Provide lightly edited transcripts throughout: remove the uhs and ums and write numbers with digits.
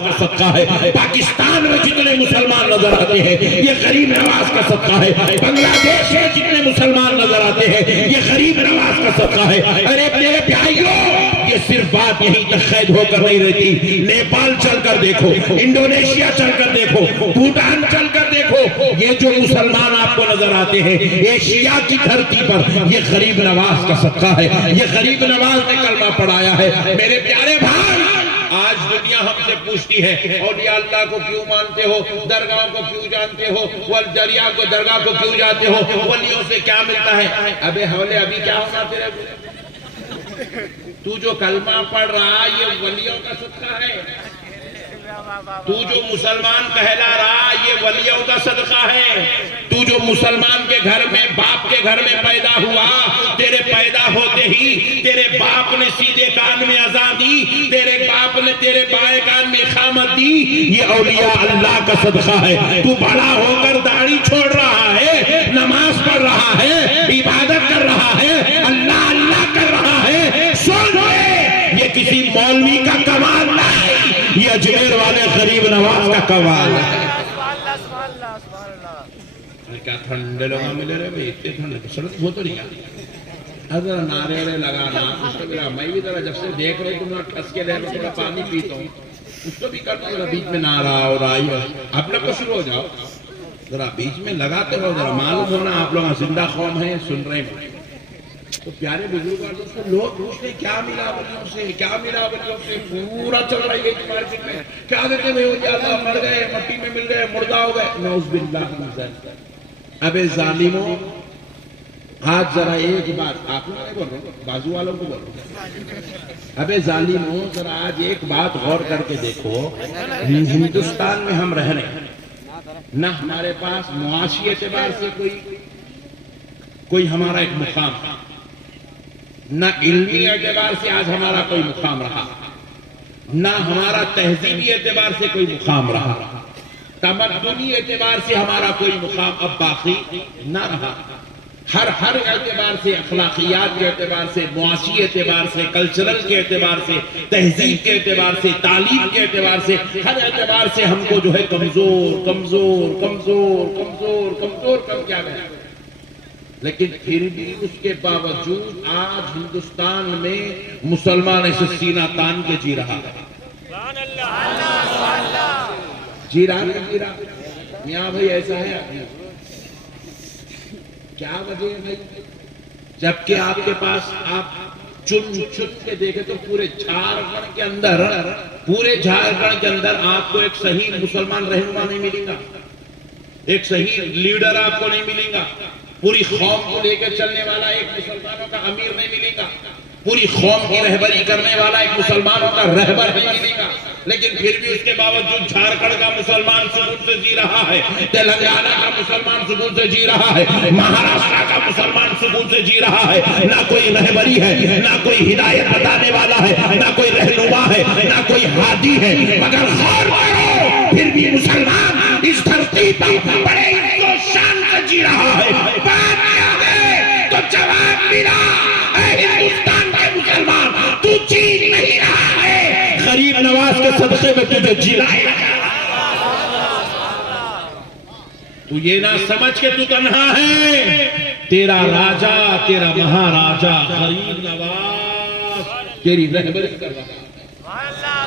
کا صدقہ ہے. پاکستان میں جتنے مسلمان نظر آتے ہیں یہ غریب نواز کا صدقہ ہے. بنگلہ دیش میں جتنے مسلمان نظر آتے ہیں یہ غریب نواز کا صدقہ ہے. ارے میرے بھائیوں، یہ صرف بات یہیں تک قید ہو کر نہیں رہتی. نیپال چل کر دیکھو، انڈونیشیا چل کر دیکھو، بھوٹان چل کر دیکھو، یہ جو مسلمان آپ کو نظر آتے ہیں ایشیا کی دھرتی پر یہ غریب نواز کا صدقہ ہے. یہ غریب نواز نے کلمہ پڑھایا ہے. میرے پیارے بھائی، آج دنیا ہم سے پوچھتی ہے اولیاء اللہ کو کیوں مانتے ہو، درگاہ کو کیوں جانتے ہو، درگاہ کو کیوں جاتے ہو، ولیوں سے کیا ملتا ہے؟ ابے حولے ابھی کیا ہونا تیرے کو؟ تو جو کلمہ پڑھ رہا یہ ولیوں کا صدقہ ہے. تو جو مسلمان کہلا رہا یہ ولیوں کا صدقہ ہے. تو جو مسلمان کے گھر میں باپ کے گھر میں پیدا ہوا، تیرے پیدا ہوتے ہی تیرے باپ نے سیدھے کان میں اذان دی، تیرے باپ نے تیرے بائیں کان میں اقامت دی، یہ اولیاء اللہ کا صدقہ ہے. تو بڑا ہو کر داڑھی چھوڑ رہا ہے، نماز پڑھ رہا ہے، عبادت کر رہا ہے، اللہ اللہ کر رہا ہے. سن لے، یہ کسی مولوی کا کمال نہیں، یہ اجمیر والے غریب نواز کا کمال ہے. کیا ٹھنڈے لوگوں ملے رہے بھئی، اتنے ٹھنڈے سڑک وہ تو نہیں آتی. اگر نعرے لگانا میں بھی ذرا جب سے دیکھ رہے تم ٹھس کے رہے تھوڑا پانی پیتا ہوں اس کو بھی کرتا ہوں. بیچ میں نعرہ اور آئی اپنے کو شروع ہو جاؤ، ذرا بیچ میں لگاتے رہو، ذرا معلوم ہونا آپ لوگ زندہ قوم ہیں، سن رہے ہیں. تو پیارے بزرگوں سے لوگ پوچھتے ہیں کیا ملا ولیوں سے، کیا ملا ولیوں سے. پورا چل رہا ہے مارکیٹ میں کیا دیتے ہوئے اولیاء اللہ مر گئے، مٹی میں مل گئے، مردہ ہو گئے. نعوذ باللہ من ذالک. ابے ظالموں، آج ذرا ایک بات آپ لوگ نہیں بول رہے، بازو والوں کو بول رہے. ابے ظالموں، ذرا آج ایک بات غور کر کے دیکھو. ہندوستان میں ہم رہ رہے ہیں، نہ ہمارے پاس معاشی اعتبار سے کوئی ہمارا ایک مقام، نہ علمی اعتبار سے آج ہمارا کوئی مقام رہا، نہ ہمارا تہذیبی اعتبار سے کوئی مقام رہا، تمدنی اعتبار سے ہمارا کوئی مقام اب باقی نہ رہا. ہر اعتبار سے، اخلاقیات کے اعتبار سے، معاشی اعتبار سے، کلچرل کے اعتبار سے، تہذیب کے اعتبار سے، تعلیم کے اعتبار سے، ہر اعتبار سے ہم کو جو ہے کمزور کمزور کمزور کمزور کمزور کم کیا گیا. لیکن پھر بھی اس کے باوجود آج ہندوستان میں مسلمان ایسے سینہ تان کے جی رہا ہے. جی رہا میاں بھائی ایسا ہے. کیا وجہ ہے بھائی؟ جبکہ آپ کے پاس آپ چن کے دیکھیں تو پورے جھارکھنڈ کے اندر آپ کو ایک صحیح مسلمان رہنما نہیں ملے گا، ایک صحیح لیڈر آپ کو نہیں ملے گا، پوری قوم کو لے کر چلنے والا ایک مسلمانوں کا امیر نہیں ملے گا، پوری قوم کی رہبری کرنے والا ایک مسلمانوں کا رہبر نہیں ملے گا. لیکن پھر بھی اس کے باوجود جھارکھنڈ کا مسلمان سکون سے جی رہا ہے، تلنگانہ کا مسلمان سکون سے جی رہا ہے، مہاراشٹر کا مسلمان سکون سے جی رہا ہے. نہ کوئی رہبری ہے، نہ کوئی ہدایت بتانے والا ہے، نہ کوئی رہنما ہے، نہ کوئی ہادی ہے. مگر غور کرو، پھر بھی مسلمان اس دھرتی پر بڑے شان سے جی رہا ہے. بات کیا ہے تو جواب ملا، اے ہندوستان کے مسلمان تو جی نہیں رہا ہے، غریب نواز کے صدقے میں تجھے جی لائے. تو یہ نہ سمجھ کے تو تنہا ہے، تیرا راجہ، تیرا مہاراجہ غریب نواز تیری رہبری کر رہا ہے.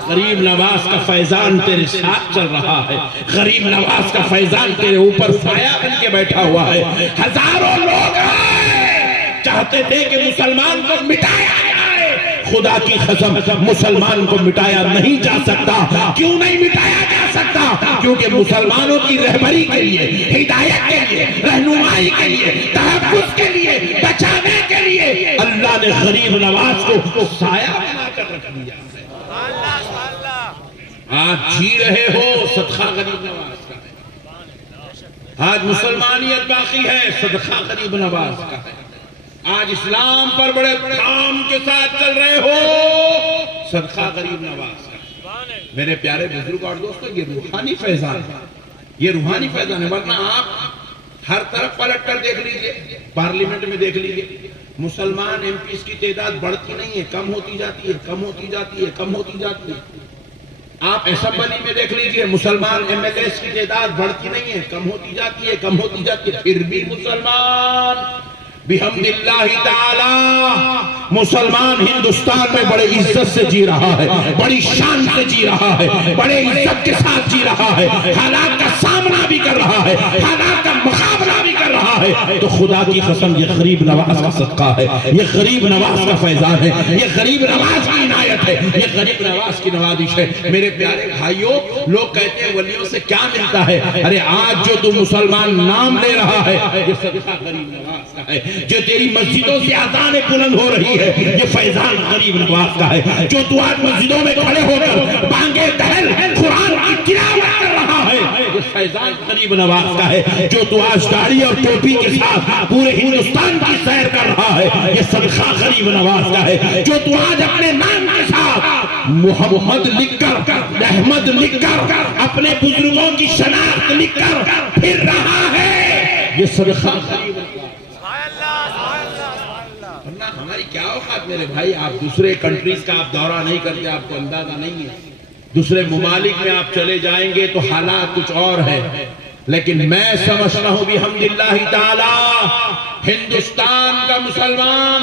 غریب نواز کا فیضان تیرے ساتھ چل رہا ہے، غریب نواز کا فیضان تیرے اوپر سایہ بن کے بیٹھا ہوا ہے. ہزاروں لوگ چاہتے تھے کہ مسلمان کو مٹایا جائے، خدا کی قسم مسلمان کو مٹایا نہیں جا سکتا. کیوں نہیں مٹایا جا سکتا؟ کیونکہ مسلمانوں کی رہبری کے لیے، ہدایت کے لیے، رہنمائی کے لیے، تحفظ کے لیے، بچانے کے لیے اللہ نے غریب نواز کو سایہ بنا کر رکھ دیا. آج جی رہے ہو، صدقہ غریب نواز کا ہے. آج مسلمانیت باقی ہے، صدقہ غریب نواز کا ہے. آج اسلام پر بڑے کام کے ساتھ چل رہے ہو، صدقہ غریب نواز کا. میرے پیارے بزرگ اور دوستو، یہ روحانی فیضان ہے، یہ روحانی فیضان ہے. ورنہ آپ ہر طرف پلٹ کر دیکھ لیجئے، پارلیمنٹ میں دیکھ لیجئے، مسلمان ایم پیز کی تعداد بڑھتی نہیں ہے، کم ہوتی جاتی ہے، کم ہوتی جاتی ہے، کم ہوتی جاتی ہے. آپ اسمبلی میں دیکھ لیجئے مسلمان ایم ایل ایز کی تعداد بڑھتی نہیں ہے، کم ہوتی جاتی ہے، کم ہوتی جاتی ہے، پھر بھی مسلمان بحمد اللہ تعالی مسلمان ہندوستان میں بڑے عزت سے جی رہا ہے، بڑی شان سے جی رہا ہے، بڑے عزت کے ساتھ جی رہا ہے، حالات کا سامنا بھی کر رہا ہے، حالات کا مقابلہ بھی کر رہا ہے۔ تو خدا کی قسم یہ غریب نواز کا صدقہ ہے، یہ غریب نواز کا فیضان ہے، یہ غریب نواز کی عنایت ہے، یہ غریب نواز کی نوازش ہے۔ میرے پیارے بھائیوں، لوگ کہتے ہیں ولیوں سے کیا ملتا ہے؟ ارے آج جو تم مسلمان نام لے رہا ہے یہ صدقہ غریب نواز کا ہے۔ جو تیری مسجدوں سے اذانیں بلند ہو رہی ہے یہ فیضان غریب نواز کا ہے۔ جو تو آج مسجدوں میں کھڑے ہو کر بانگے دہل قرآن کی تلاوت کر رہا ہے یہ فیضان غریب نواز کا ہے۔ جو تو آج داڑھی اور ٹوپی کے ساتھ پورے ہندوستان کی سیر کر رہا ہے یہ صدقہ غریب نواز کا ہے۔ جو تو آج اپنے نام کے ساتھ محمد لکھ کر احمد لکھ کر اپنے بزرگوں کی شناخت لکھ کر پھر رہا ہے یہ صدقہ غریب نواز۔ ہماری کیا اوقات میرے بھائی، آپ دوسرے کنٹریز کا آپ دورہ نہیں کرتے، آپ کو اندازہ نہیں ہے۔ دوسرے ممالک میں آپ چلے جائیں گے تو حالات کچھ اور ہے، لیکن میں سمجھتا ہوں بحمداللہ تعالی ہندوستان کا مسلمان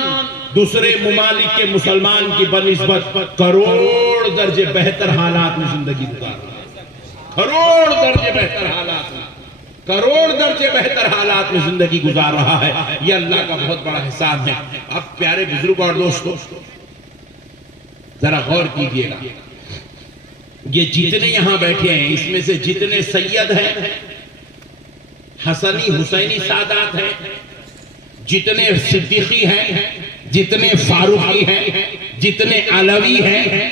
دوسرے ممالک کے مسلمان کی بنسبت کروڑ درجے بہتر حالات میں زندگی گزار رہا ہے، کروڑ درجے بہتر حالات میں، کروڑ درجے بہتر حالات میں زندگی گزار رہا ہے۔ یہ اللہ کا بہت بڑا احسان ہے۔ اب پیارے بزرگ اور دوستو ذرا غور کیجئے گا، یہ جتنے یہاں بیٹھے ہیں اس میں سے جتنے سید ہیں، حسنی حسینی سادات ہیں، جتنے صدیقی ہیں، جتنے فاروقی ہیں، جتنے علوی ہیں،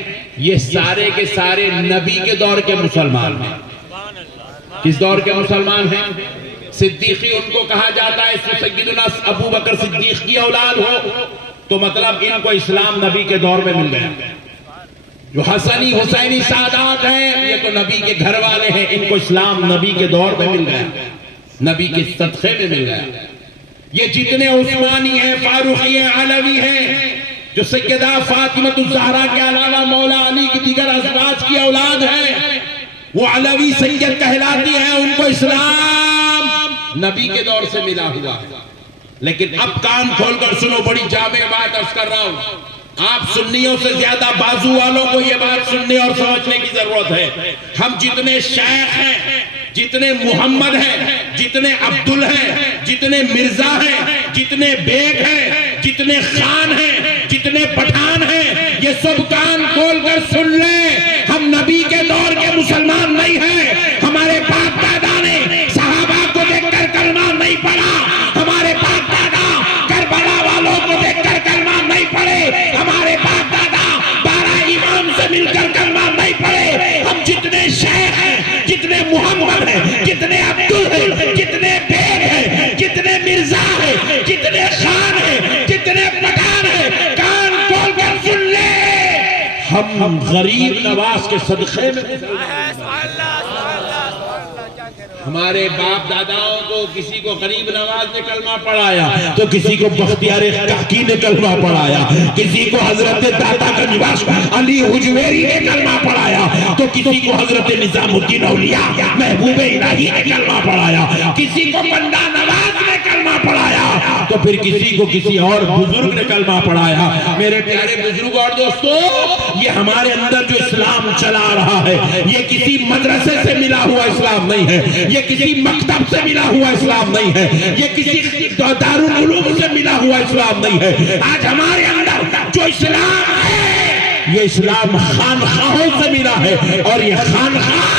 یہ سارے کے سارے نبی کے دور کے مسلمان ہیں۔ کس دور کے مسلمان ہیں؟ صدیقی ان کو کہا جاتا ہے سیدنا ابو بکر صدیق کی اولاد ہو تو مطلب ان کو اسلام نبی کے دور میں مل گیا۔ جو حسنی حسینی سادات ہیں یہ تو نبی کے گھر والے ہیں، ان کو اسلام نبی کے دور میں مل گیا، نبی کے صدقے میں مل گیا۔ یہ جتنے عثمانی ہیں، فاروقی ہیں، علوی ہیں، جو سیدہ فاطمہ الزہرا کے علاوہ مولا علی کی دیگر ازواج کی اولاد ہیں، وہ علوی سید کہلاتی ہیں، ان کو اسلام نبی کے دور سے ملا ہوا ہے۔ لیکن اب کان کھول کر سنو، بڑی جامع بات عرض کر رہا ہوں، آپ سنیوں سے زیادہ بازو والوں کو یہ بات سننے اور سمجھنے کی ضرورت ہے۔ ہم جتنے شیخ ہیں، جتنے محمد ہیں، جتنے عبدال ہیں، جتنے مرزا ہیں، جتنے بیگ ہیں، جتنے خان ہیں، جتنے پٹھان ہیں، یہ سب کان کھول کر سن لیں، ہم نبی کے دور کے مسلمان نہیں ہیں۔ ہمارے باپ دادا نے صحابہ کو دیکھ کر کلمہ نہیں پڑھا، ہمارے باپ دادا کربلا والوں کو دیکھ کر کلمہ نہیں پڑھے، ہمارے باپ دادا 12 امام سے مل کر کلمہ نہیں پڑھے۔ ہم جتنے شیخ ہیں، جتنے محمد ہیں، جتنے عبدال ہیں، جتنے بیگ ہیں، جتنے مرزا ہیں، جتنے خان ہیں، جتنے پٹھان ہیں، کان کھول کر سن لے، ہم غریب نواز کے صدقے میں ہمارے باپ داداؤں کو کسی کو غریب نواز نے کلمہ پڑھایا تو کسی کو بختیار کاکی نے کلمہ پڑھایا، کسی کو حضرت داتا کا نواز علی حجویری نے کلمہ پڑھایا تو کسی کو حضرت نظام الدین اولیاء محبوب الہی نے کلمہ پڑھایا، کسی کو بندہ نواز نے کلمہ پڑھایا تو پھر کسی کو کسی اور بزرگ نے کلمہ پڑھایا۔ میرے پیارے بزرگ اور دوستو، یہ ہمارے اندر جو اسلام چلا رہا ہے یہ کسی مدرسے سے ملا ہوا اسلام نہیں ہے، یہ کسی مکتب سے ملا ہوا اسلام نہیں ہے، یہ کسی دارالعلوم سے ملا ہوا اسلام نہیں ہے۔ آج ہمارے اندر جو اسلام ہے یہ اسلام خانخواہوں سے ملا ہے، اور یہ خانخواہ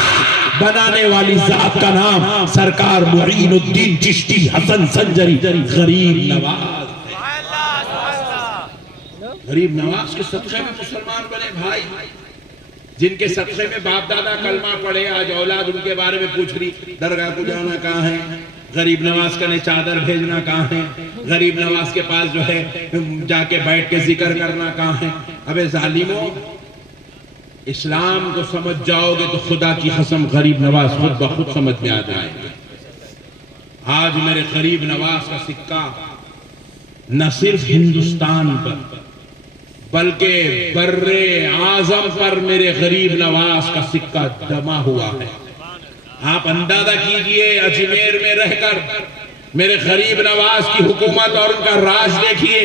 بنانے والی ذات کا نام سرکار معین الدین چشتی حسن سنجری غریب نواز، غریب نواز کے صدقے میں مسلمان بنے بھائی، جن کے صدقے میں باپ دادا کلمہ پڑھے، آج اولاد ان کے بارے میں پوچھ رہی درگاہ کو جانا کہاں ہے، غریب نواز کا چادر بھیجنا کہاں ہے، غریب نواز کے پاس جو ہے جا کے بیٹھ کے ذکر کرنا کہاں ہے۔ ابے ظالموں، اسلام کو سمجھ جاؤ گے تو خدا کی قسم غریب نواز خود بخود سمجھ میں آ جائے گا۔ آج میرے غریب نواز کا سکہ نہ صرف ہندوستان پر بلکہ بر اعظم پر میرے غریب نواز کا سکہ جمع ہوا ہے۔ آپ اندازہ کیجئے اجمیر میں رہ کر میرے غریب نواز کی حکومت اور ان کا راج دیکھیے۔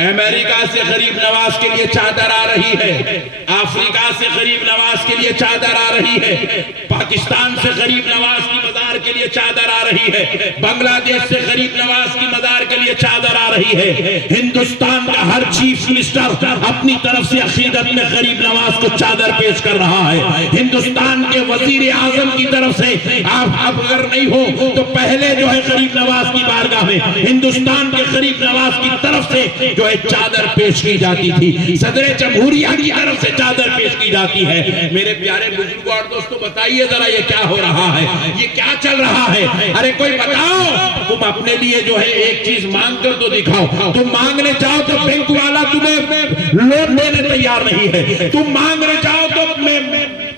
امریکہ سے غریب نواز کے لیے چادر آ رہی ہے، افریقہ سے غریب نواز کے لیے چادر آ رہی ہے، پاکستان سے غریب نواز کی مزار کے لیے چادر آ رہی ہے، بنگلہ دیش سے غریب نواز کی مزار کے لیے چادر آ رہی ہے۔ ہندوستان کا ہر چیف منسٹر اپنی طرف سے عقیدت میں غریب نواز کو چادر پیش کر رہا ہے۔ ہندوستان کے وزیر اعظم کی طرف سے آپ اگر نہیں ہو تو پہلے جو ہے غریب نواز کی بارگاہ میں ہندوستان کے غریب نواز کی طرف سے جو ہے چادر پیش کی جاتی تھی، صدر جمہوریہ کی طرف سے چادر پیش کی جاتی ہے۔ میرے پیارے بزرگوں اور دوستوں، بتائیے ذرا یہ کیا ہو رہا ہے، یہ کیا چل رہا ہے؟ ارے کوئی بتاؤ، تم اپنے لیے جو ہے ایک چیز مانگ کر تو دکھاؤ۔ تم مانگنے چاہو تو بینک والا تمہیں لون دینے تیار نہیں ہے، تم مانگنے چاہو تو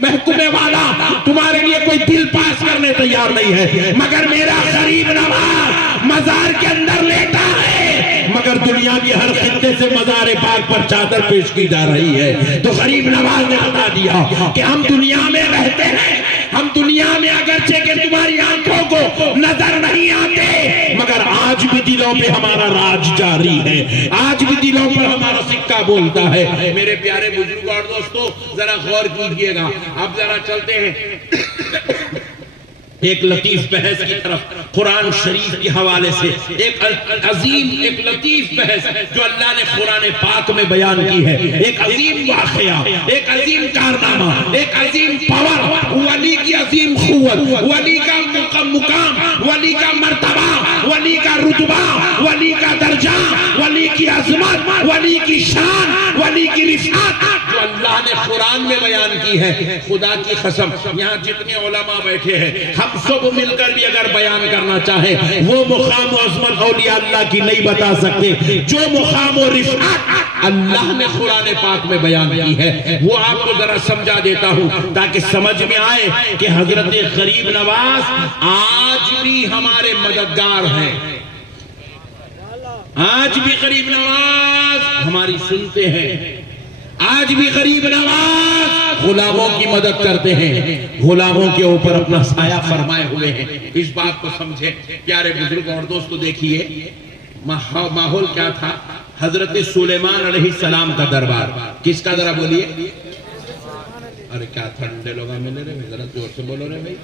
محکمے والا تمہارے لیے کوئی بل پاس کرنے تیار نہیں ہے، مگر میرا غریب نواز مزار کے اندر لیٹا ہے، مگر دنیا کی ہر خطے سے مزار پاک پر چادر پیش کی جا رہی ہے۔ تو غریب نواز نے بتا دیا کہ ہم دنیا میں رہتے ہیں، ہم دنیا میں اگرچہ کہ تمہاری آنکھوں کو نظر نہیں آتے، مگر آج بھی دلوں پہ ہمارا راج جاری ہے، آج بھی دلوں پر ہمارا سکہ بولتا ہے۔ میرے پیارے بزرگوں اور دوستوں، ذرا غور کیجئے گا۔ اب ذرا چلتے ہیں ایک لطیف بحث کی طرف، قرآن شریف کے حوالے سے ایک عظیم ایک لطیف بحث جو اللہ نے قرآن پاک میں بیان کی ہے، ایک عظیم واقعہ، ایک عظیم کارنامہ، ایک عظیم پاور، ولی کی عظیم قوت، ولی کا مقام، ولی کا مرتبہ، ولی کا رتبہ، ولی کا درجہ، ولی کی عظمت، ولی کی شان، ولی کی رفعت جو اللہ نے قرآن میں بیان کی ہے۔ خدا کی قسم، یہاں جتنے علماء بیٹھے ہیں، ہم سب مل کر بھی اگر بیان کرنا چاہیں، وہ مقام و عظمت اولیاء اللہ کی نہیں بتا سکتے جو مقام و رفعت اللہ نے قرآن پاک میں بیان کی ہے۔ وہ آپ کو ذرا سمجھا دیتا ہوں تاکہ سمجھ میں آئے کہ حضرت غریب نواز آج بھی ہمارے مددگار ہیں، آج بھی غریب نواز ہماری سنتے ہیں، آج بھی غریب نواز غلاموں کی مدد کرتے ہیں، غلاموں کے اوپر اپنا سایہ فرمائے ہوئے ہیں۔ اس بات کو سمجھے پیارے بزرگ اور دوستو۔ دیکھیے ماحول کیا تھا، حضرت سلیمان علیہ السلام کا دربار، کس کا ذرا بولیے؟ ارے کیا ٹھنڈے لوگ ملے رہے، ذرا زور سے بولو رہے بھائی،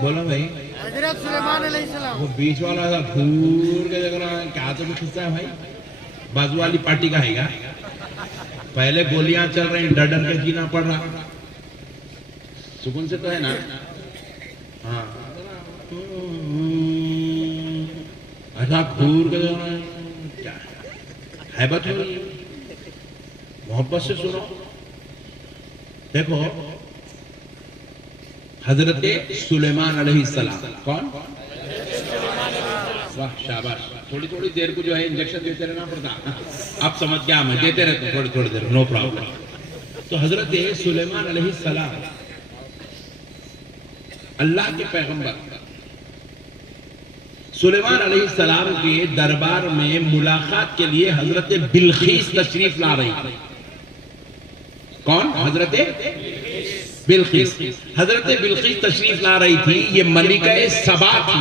بولو بھائی۔ حضرت سلیمان علیہ السلام، وہ بیچ والا تھا گھور کے دیکھ رہا ہے، کیا تو بھی خصہ ہے بھائی، بازو والی پارٹی کا ہے گا۔ پہلے گولیاں چل رہی، ڈر ڈر کے جینا پڑ رہا، سکون سے تو ہے نا؟ ہاں ایسا گھور کے دیکھ رہا ہے، کیا حیبت ہو رہی ہے، محبت سے سنو۔ دیکھو حضرت سلیمان علیہ السلام، کون؟ واہ شاباش، تھوڑی تھوڑی دیر کو جو ہے انجیکشن دیتے رہنا پڑتا، اب سمجھ گیا میں، دیتے رہتے تھوڑی تھوڑی دیر، نو پرابلم۔ تو حضرت سلیمان علیہ السلام اللہ کے پیغمبر، سلیمان علیہ السلام کے دربار میں ملاقات کے لیے حضرت بلقیس تشریف لا رہی تھی۔ کون؟ حضرت بلقیس۔ حضرت بلقیس تشریف لا رہی تھی، یہ ملکہ سبا تھی۔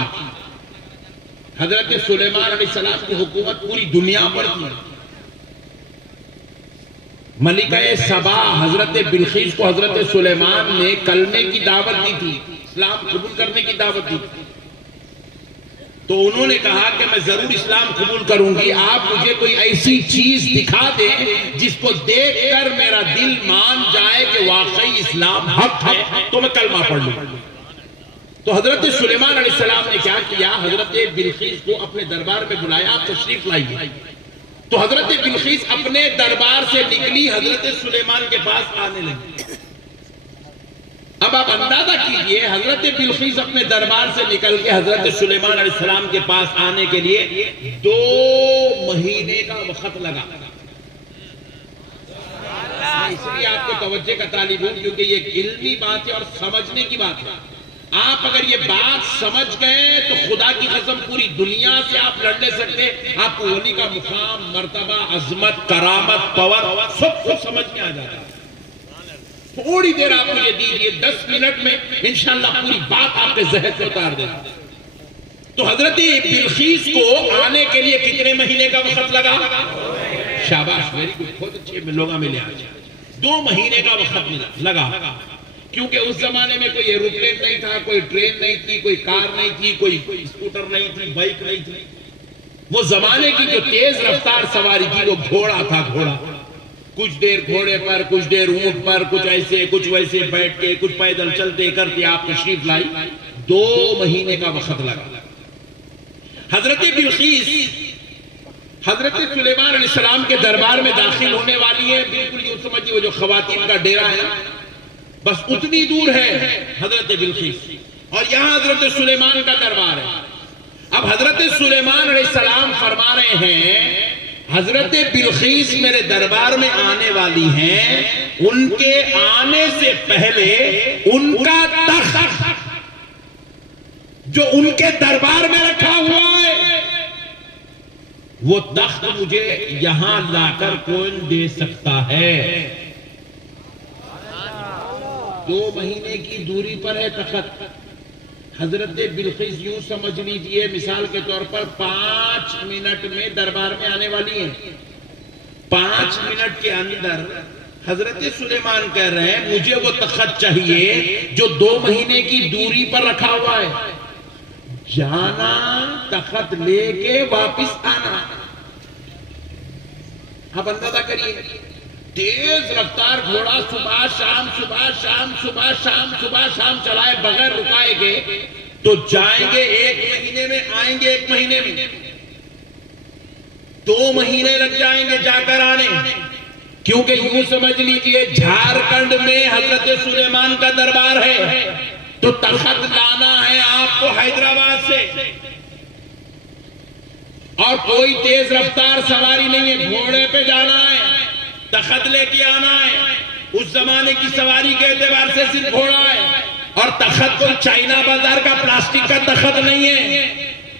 حضرت سلیمان علیہ السلام کی حکومت پوری دنیا پر تھی۔ ملکہ سبا حضرت بلقیس کو حضرت سلیمان نے کلمے کی دعوت دی تھی، اسلام قبول کرنے کی دعوت دی تھی۔ تو انہوں نے کہا کہ میں ضرور اسلام قبول کروں گی، آپ مجھے کوئی ایسی چیز دکھا دیں جس کو دیکھ کر میرا دل مان جائے کہ واقعی اسلام حق ہے تو میں کلمہ پڑھ لوں۔ تو حضرت سلیمان علیہ السلام نے کیا کیا، حضرت بلقیس کو اپنے دربار میں بلایا، آپ تشریف لائیے۔ تو حضرت بلقیس اپنے دربار سے نکلی، حضرت سلیمان کے پاس آنے لگی۔ اب آپ اندازہ کیجئے، حضرت بلقیس اپنے دربار سے نکل کے حضرت سلیمان علیہ السلام کے پاس آنے کے لیے 2 مہینے کا وقت لگا۔ اس لیے آپ کو توجہ کا طالب ہوں کیونکہ یہ ایک علمی بات ہے اور سمجھنے کی بات ہے۔ آپ اگر یہ بات سمجھ گئے تو خدا کی قسم پوری دنیا سے آپ لڑ لے سکتے. آپ کو ولی کا مقام، مرتبہ، عظمت، کرامت، پاور سب کچھ سمجھ میں آ جاتا ہے. تھوڑی دیر آپ مجھے دیجئے، 10 منٹ میں انشاءاللہ پوری بات آپ کے ذہن سے اتار دیں. تو حضرت بلقیس کو آنے کے لیے کتنے مہینے کا وقت لگا؟ شاباش، ویری گڈ، بہت اچھے لوگوں میں لے آج 2 مہینے کا وقت لگا. کیونکہ اس زمانے میں کوئی ایروپلین نہیں تھا، کوئی ٹرین نہیں تھی، کوئی کار نہیں تھی، کوئی اسکوٹر نہیں تھی، بائک نہیں تھی. وہ زمانے کی جو تیز رفتار سواری تھی وہ گھوڑا تھا. گھوڑا کچھ دیر گھوڑے پر، کچھ دیر اونٹ پر، کچھ ایسے کچھ ویسے بیٹھ کے، کچھ پیدل چلتے کرتے آپ تشریف لائی. 2 مہینے کا وقت لگا. حضرت بلقیس حضرت سلیمان علیہ السلام کے دربار میں داخل ہونے والی ہے. بالکل یوں سمجھیے وہ جو خواتین کا ڈیرا ہے بس اتنی دور ہے حضرت بلقیس، اور یہاں حضرت سلیمان کا دربار ہے. اب حضرت سلیمان علیہ السلام فرما رہے ہیں حضرت بلقیس میرے دربار میں آنے والی ہیں، ان کے آنے سے پہلے ان کا تخت جو ان کے دربار میں رکھا ہوا ہے وہ تخت مجھے یہاں لا کر کون دے سکتا ہے؟ 2 مہینے کی دوری پر ہے تخت. حضرت بلقیس یوں سمجھ لیجئے مثال کے طور پر 5 منٹ میں دربار میں آنے والی ہیں. 5 منٹ کے اندر حضرت سلیمان کہہ رہے ہیں مجھے وہ تخت چاہیے جو 2 مہینے کی دوری پر رکھا ہوا ہے. جانا، تخت لے کے واپس آنا. آپ اندازہ کریے، تیز رفتار گھوڑا صبح شام صبح شام صبح شام صبح شام چلائے بغیر رکائے گے تو جائیں گے 1 مہینے میں، آئیں گے 1 مہینے میں. 2 مہینے لگ جائیں گے جا کر آنے. کیونکہ یوں سمجھ لیجئے جھارکھنڈ میں حضرت سلیمان کا دربار ہے تو تخت لانا ہے آپ کو حیدرآباد سے، اور کوئی تیز رفتار سواری نہیں ہے، گھوڑے پہ جانا ہے، تخت لے کے آنا ہے. اس زمانے کی سواری کے اعتبار سے صرف گھوڑا ہے، اور تخت کوئی چائنا بازار کا پلاسٹک کا تخت نہیں ہے.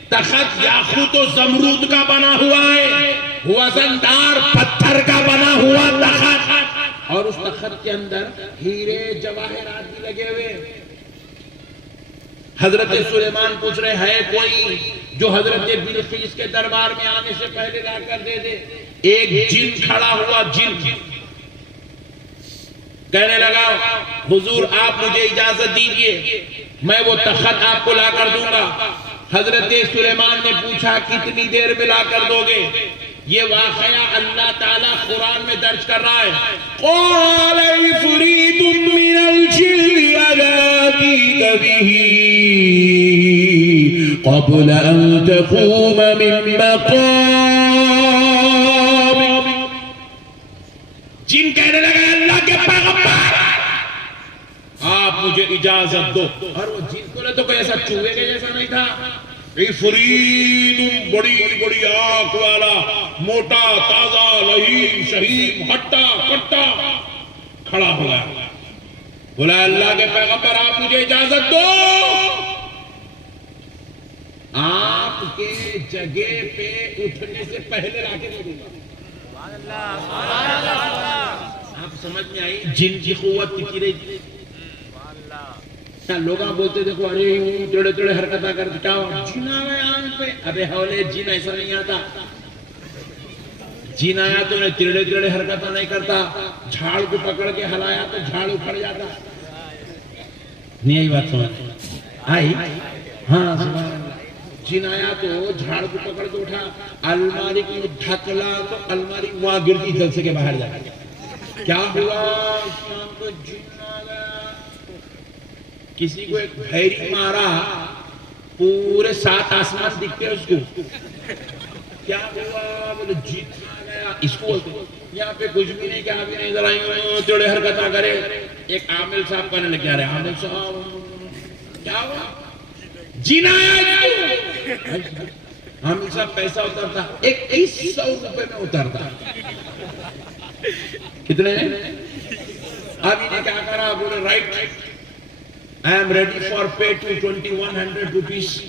تخت یاقوت و زمرود کا بنا ہوا ہے، وزندار پتھر کا بنا ہوا تخت، اور اس تخت کے اندر ہیرے جواہرات بھی لگے ہوئے. حضرت سلیمان پوچھ رہے ہے کوئی جو حضرت بلقیس کے دربار میں آنے سے پہلے لا کر دے دے. ایک جن کھڑا ہوا، جن کہنے لگا حضور آپ مجھے اجازت دیجئے میں وہ تخت آپ کو لا کر دوں گا. حضرت سلیمان نے پوچھا کتنی دیر میں لا کر دو گے؟ یہ واقعہ اللہ تعالیٰ قرآن میں درج کر رہا ہے. قال عفریت من الجن آتیک بہ قبل ان تقوم من مقامک. جن کہنے لگا اللہ کے پیغمبر آپ مجھے اجازت دو. اور وہ جن کو تو کوئی ایسا چوہے کے جیسا نہیں تھا. عفریت بڑی بڑی آنکھ والا، موٹا تازہ لہیم شہیم ہٹا کٹا کھڑا ہوا ہے. بولا اللہ کے پیغمبر آپ مجھے اجازت دو، آپ کے جگہ پہ اٹھنے سے پہلے لا کے دے دوں گا. آپ سمجھ میں آئی جن کی قوت کتنی رہی تھی. لوگ بولتے دیکھو ارے ٹیڑے ٹیڑے حرکتیں کرتے کیا جن آ گئے آنکھ پہ. ابے حولے جن ایسا نہیں آتا. جن آیا تو انہیں ٹیڑے ٹیڑے حرکتیں نہیں کرتا. جھاڑ کو پکڑ کے ہلایا تو جھاڑ اکھڑ جاتا. نہیں آئی بات سمجھ آئی؟ ہاں سبحان اللہ. جن آیا تو جھاڑ کو پکڑ کے اٹھا، الماری کی ڈھکلا تو الماری وہاں گرتی جلسے کے باہر جا گیا. کیا ہوا؟ شام کو جن آ گیا. کسی کو ایک بھیری مارا، پورے 7 آسمان دکھتے اس کو. کیا ہوا؟ بولے جن آ گیا. اس کو یہاں پہ کچھ بھی نہیں، کیا بھی نہیں، ذرا تھوڑے حرکتیں کرے. ایک عامل صاحب کہنے لگ جا رہے عامل صاحب کیا ہوا؟ جن آیا. عامل صاحب پیسہ اترتا 2100 روپے میں اترتا. کتنے؟ اب انہیں کیا کرا؟ بولے right I am ready for pay to 2100 rupees.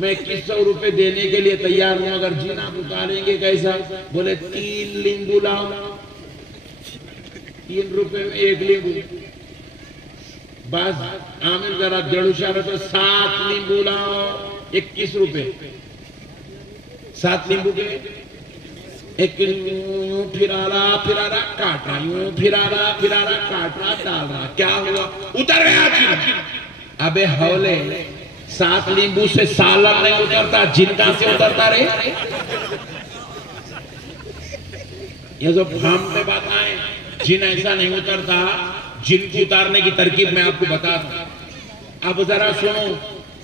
میں 2100 روپے دینے کے لیے تیار ہوں اگر جن آپ اتاریں گے کیسا؟ بولے 3 لیمبو لاؤ، 3 روپے میں 1 لیمبو. بس عامر ذرا 150 روپے 7 لیمبو لاؤ، 21 روپے 7 لیمبو کے ایک یوں پھرا رہا کاٹ رہا، یوں پھرا رہا کاٹ رہا ڈال رہا. کیا ہوا؟ اتر گیا جن. ابے ہولے 7 لیمبو سے سالن نہیں اترتا، جن کہاں سے اترتا رہے؟ یہ جو بھام پہ بات آئے جن ایسا نہیں اترتا. جن کو اتارنے کی ترکیب میں آپ کو بتا دوں. اب ذرا سنو.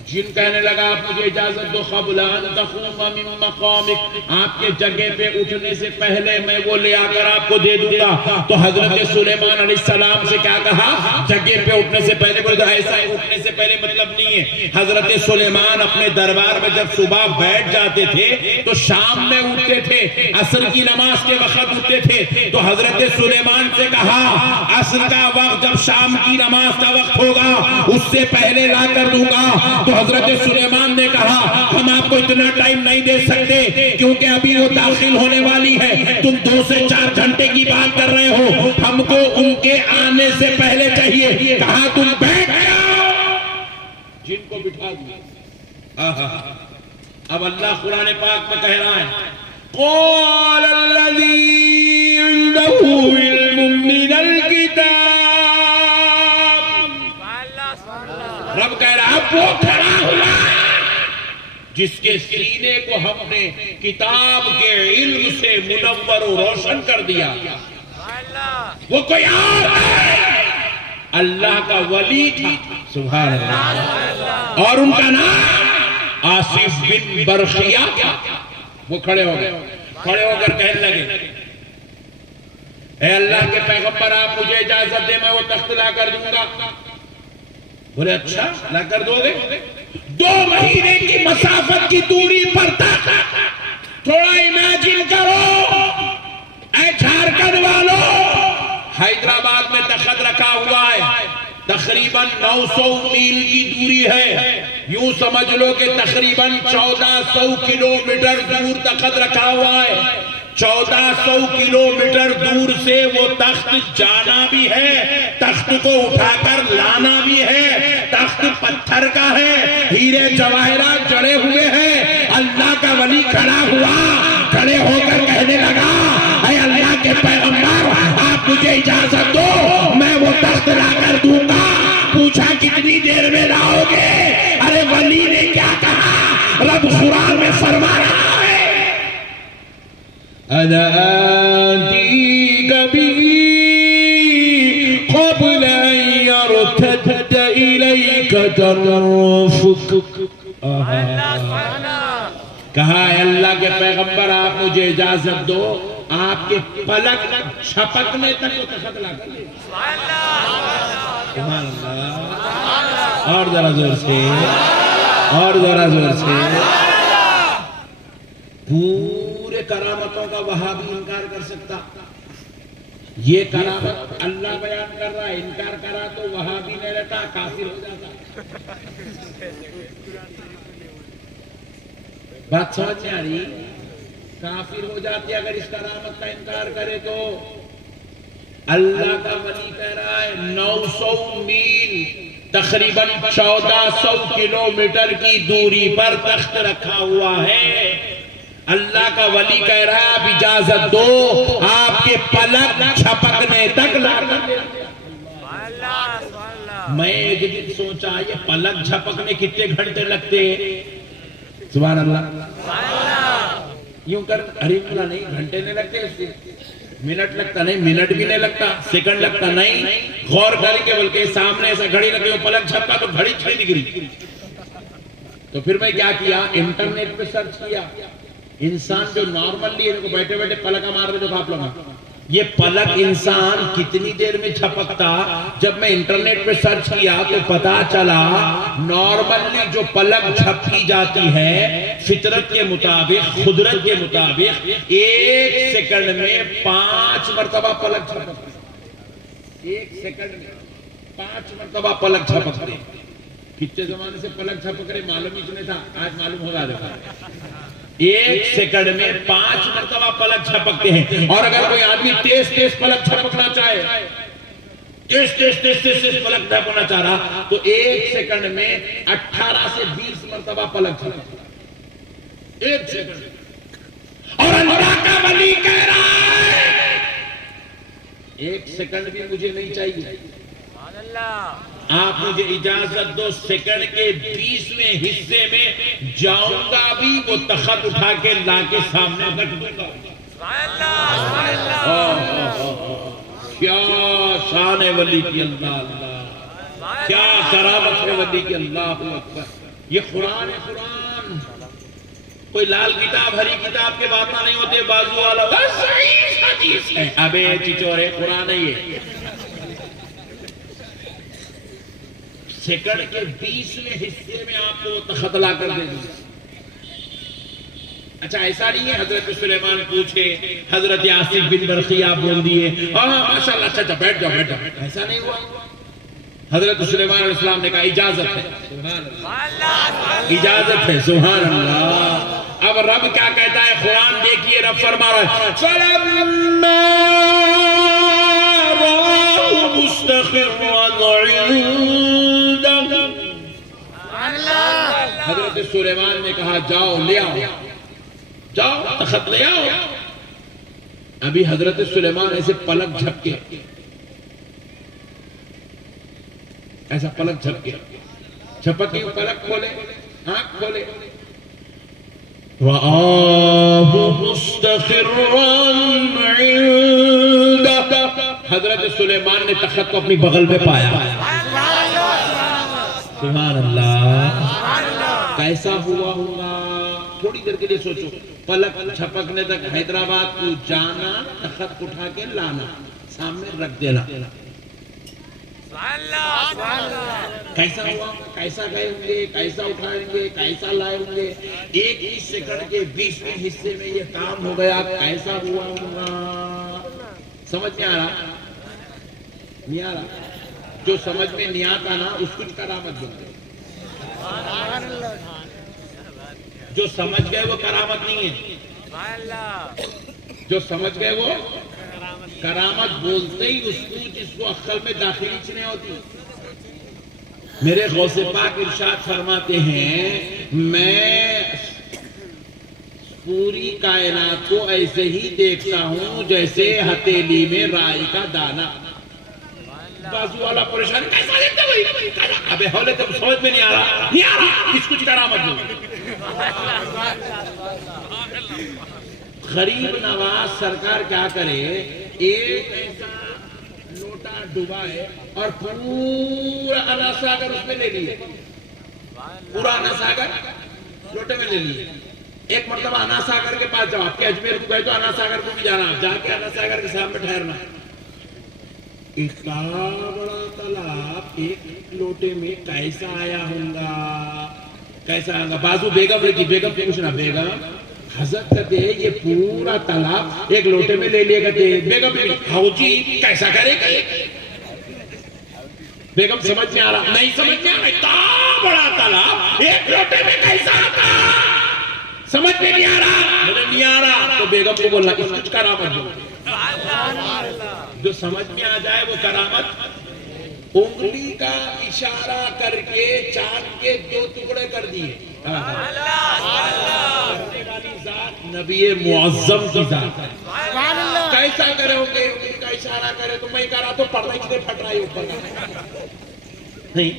جن کہنے لگا آپ مجھے اجازت دو قبل ان تقوم من مقامک، آپ کے جگہ پہ اٹھنے سے پہلے میں وہ لے آ کر آپ کو دے دوں گا. تو حضرت سلیمان علیہ السلام سے کیا کہا؟ جگہ پہ اٹھنے سے پہلے. بولے تو ایسا اٹھنے سے پہلے مطلب نہیں ہے. حضرت سلیمان اپنے دربار میں جب صبح بیٹھ جاتے تھے تو شام میں اٹھتے تھے، عصر کی نماز کے وقت اٹھتے تھے. تو حضرت سلیمان سے کہا عصر کا وقت جب شام کی نماز کا وقت ہوگا اس سے پہلے لا کر دوں گا. تو حضرت سلیمان نے کہا ہم آپ کو اتنا ٹائم نہیں دے سکتے کیونکہ ابھی وہ داخل ہونے والی ہے. تم 2 سے 4 گھنٹے کی بات کر رہے ہو، ہم کو ان کے آنے سے پہلے چاہیے. کہا تم بیٹھ جاؤ. جن کو بٹھا دیا. اب اللہ قرآن پاک میں کہہ رہا ہے قال الذی عنده علم من الکتاب. رب کہہ رہا اب وہ کھڑا ہوا جس کے سینے کو ہم نے کتاب کے علم سے منور و روشن کر دیا. وہ کوئی اور ہے، اللہ کا ولی تھا. سبحان اللہ. اور ان کا نام آصف بن برخیہ تھا. وہ کھڑے ہو گئے، کھڑے ہو کر کہنے لگے اے اللہ کے پیغمبر آپ مجھے اجازت دے میں وہ تخت لا کر دوں گا. بولے اچھا لا کر دو گے؟ 2 مہینے کی مسافت کی دوری پر تک. تھوڑا امیجن کرو اے جھارکھنڈ والوں، حیدرآباد میں تخت رکھا ہوا ہے، تقریباً 900 میل کی دوری ہے. یوں سمجھ لو کہ تقریباً 1400 کلومیٹر دور تخت رکھا ہوا ہے. 1400 کلومیٹر دور سے وہ تخت جانا بھی ہے، تخت کو اٹھا کر لانا بھی ہے. تخت پتھر کا ہے، ہیرے جواہرات جڑے ہوئے ہیں. اللہ کا ولی کھڑا ہوا، کھڑے ہو کر کہنے لگا اے اللہ کے پیغمبر آپ مجھے اجازت دو میں وہ تخت لا کر دوں گا. پوچھا کتنی دیر میں لاؤ گے؟ ارے ولی نے کیا کہا؟ رب قرآن میں فرما رہا ہے انا آتيك به قبل ان يرتد اليك طرفك. کہا اے اللہ کے پیغمبر آپ مجھے اجازت دو آپ کے پلک چھپکنے تک وہ تخت لا کر لے. سبحان اللہ. اور ذرا زور سے، اور ذرا زور سے. پورے کرامتوں کا وہابی انکار کر سکتا؟ یہ کرامت اللہ بیان کر رہا ہے، انکار کرا تو وہابی نہیں رہتا، کافر ہو جاتا. بات سمجھ میں آ رہی؟ کافر ہو جاتی اگر اس کرامت کا انکار کرے تو. اللہ کا ولی کہہ رہا ہے 900 میل تقریباً 1400 کلومیٹر کی دوری پر تخت رکھا ہوا ہے. اللہ کا ولی کہہ رہا ہے آپ اجازت دو آپ کے پلک چھپکنے تک لا کر. میں ایک دن سوچا یہ پلک جھپکنے کتنے گھنٹے لگتے ہیں؟ سبحان اللہ. یوں کر ارے نہیں گھنٹے نہیں لگتے اس سے، منٹ لگتا نہیں، منٹ بھی نہیں لگتا، سیکنڈ لگتا نہیں. غور کر کے بلکہ سامنے ایسا گھڑی رکھے ہو پلک جھپکا تو گھڑی چھڑی نکلی. تو پھر میں کیا کیا انٹرنیٹ پہ سرچ کیا. انسان جو نارملی ان کو بیٹھے بیٹھے پلکا مار رہے تو آپ لوگ یہ پلک انسان کتنی دیر میں چھپکتا. جب میں انٹرنیٹ پہ سرچ کیا تو پتا چلا نارملی جو پلک جھپکی جاتی ہے فطرت کے مطابق، قدرت کے مطابق 1 سیکنڈ میں 5 مرتبہ پلک جھپکتی. 1 سیکنڈ میں 5 مرتبہ پلک جھپکتے ہیں. پچھلے زمانے سے پلک جھپک رہے معلوم ہی نہیں تھا, آج معلوم ہوگا. دیکھا 1 سیکنڈ میں 5 مرتبہ پلک جھپکتے ہیں. اور اگر کوئی آدمی تیز تیز پلک جھپکنا چاہے, تیز پلک جھپکنا چاہ رہا, تو 1 سیکنڈ میں 18 سے 20 مرتبہ پلک جھپکتا. 1 سیکنڈ. اور اللہ کا ولی کہہ رہا ہے 1 سیکنڈ بھی مجھے نہیں چاہیے, آپ مجھے اجازت دو, سیکنڈ کے 20ویں حصے میں جاؤں گا بھی, وہ تخت اٹھا کے لا کے سامنے رکھ دوں گا. کیا شان ہے ولی کی, اللہ اللہ, کیا کرامت ہے ولی کی, اللہ اکبر. یہ قرآن ہے, قرآن. کوئی لال کتاب ہری کتاب کے باتیں نہیں ہوتے, بازو والا صحیح حدیث ہے. ابے چچورے, قرآن ہے یہ. سیکنڈ کے 20ویں حصے میں آپ کو تخت لا کر دے دیں. اچھا ایسا نہیں ہے حضرت سلیمان پوچھے, حضرت آصف بن برقی آپ بول دیے, ہاں ماشاءاللہ, اچھا بیٹھ جاؤ بیٹھ جاؤ. ایسا نہیں ہوا. حضرت سلیمان علیہ السلام نے کہا اجازت ہے, اجازت ہے. سبحان اللہ. اب رب کیا کہتا ہے, قرآن دیکھیے, رب فرما رہا ہے فَلَمَّا رَأَوْهُ مُسْتَقِرًّا عِندَهُ. حضرت سلیمان نے کہا جاؤ لے آؤ, جاؤ تخت لے آؤ. ابھی حضرت سلیمان ایسے پلک جھپکے, ایسا پلک جھپکے, جھپکی پلک کھولے, آنکھ کھولے, وَآهُ مُسْتَقِرًّا عِندَهُ. حضرت سلیمان نے تخت کو اپنی بغل میں پایا. سبحان اللہ. کیسا ہوا ہوگا, تھوڑی دیر کے لیے سوچو. پلک چھپکنے تک حیدرآباد کو جانا, تخت اٹھا کے لانا, سامنے رکھ دینا. کیسا ہوا, کیسا گئے ہوں گے, کیسا اٹھائیں گے, کیسا لائے ہوں گے. 1 سیکنڈ کے 20ویں حصے میں یہ کام ہو گیا. کیسا ہوا ہوگا, سمجھ میں آ رہا, نہیں آ رہا. جو سمجھ میں نہیں آتا نا اس کچھ کرامت بولتے. جو سمجھ گئے وہ کرامت نہیں ہے, جو سمجھ گئے وہ کرامت بولتے ہی اس کو جس کو عقل میں داخلی چنے ہوتی. میرے غوث پاک ارشاد فرماتے ہیں میں پوری کائنات کو ایسے ہی دیکھتا ہوں جیسے ہتھیلی میں رائی کا دانہ. بازو والا پریشان کیسا دیکھتا بھائی, ابے ہولے تب سمجھ میں نہیں آ رہا, نہیں آ رہا, کس کچھ کرامت بولتے. غریب نواز سرکار کیا کرے, ایک ایسا لوٹا ڈبائے اور پورا انا ساگر اس میں لے لیے, پورا انا ساگر لوٹے میں لے لیے. ایک مرتبہ انا ساگر کے پاس جاؤ, آپ کے اجمیر کو گئے تو انا ساگر کو بھی جانا, جا کے انا ساگر کے سامنے ٹھہرنا. اتنا بڑا تالاب ایک لوٹے میں کیسا آیا ہوگا, کیسا آئے گا. بازو بیگم رہتی, بیگم پوچھنا, بیگم حضرت کہتے ہیں یہ پورا تالاب ایک لوٹے میں لے لیا کرتے. بیگم ہاؤ جی کیسا کرے گا, بیگم سمجھ میں آ رہا, نہیں سمجھ میں آ رہا, اتنا بڑا تالاب ایک لوٹے میں کیسا آتا, سمجھ میں نہیں آ رہا, مجھے نہیں آ رہا. تو بیگم کو بولنا اس کچھ کرامت بولنا. جو سمجھ میں آ جائے وہ کرامت. انگلی کا اشارہ کر کے چاند کے 2 ٹکڑے کر دیے. کرنے والی ذات نبی معظم کی ذات ہے. کیسا کرے ہوں گے, انگلی کا اشارہ کرے تو میں کرا تو پڑھنا ہی کتنے پھٹ رہا ہے اوپر نہیں,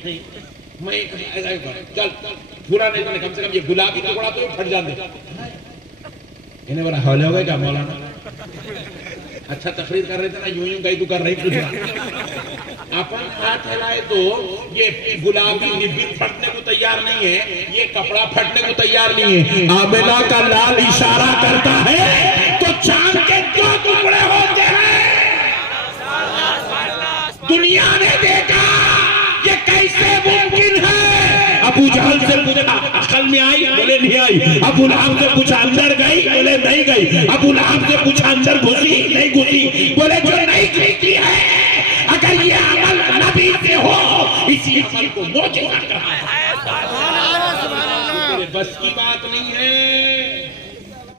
میں چل پورا نہیں تو کم سے کم یہ گلابی ٹکڑا تو پھٹ جانے. انہیں بڑا حوالے ہو گئے کیا مولانا, اچھا تقریر کر رہے تھے نا, یوں گئی تو کر رہی کچھ نہ. اپن ہاتھ ہلائے تو یہ گلابی نبی پھٹنے کو تیار نہیں ہے, یہ کپڑا پھٹنے کو تیار نہیں ہے. آمنہ کا لال اشارہ کرتا ہے تو چاند کے 2 ٹکڑے ہوتے ہیں. دنیا نے دیکھا یہ کیسے ممکن ہے. ابو جہل سے پوچھا عقل میں آئی, بولے نہیں آئی. ابو لہب سے پوچھا اندر گئی, بولے نہیں گئی. ابو لہب سے پوچھا اندر گھسی, نہیں گھسی. بولے جو نہیں گھستی ہے, اگر یہ عمل نبی سے ہو اسی عمل کو معجزہ کہا ہے سبحان اللہ سبحان اللہ تیرے بس کی بات نہیں ہے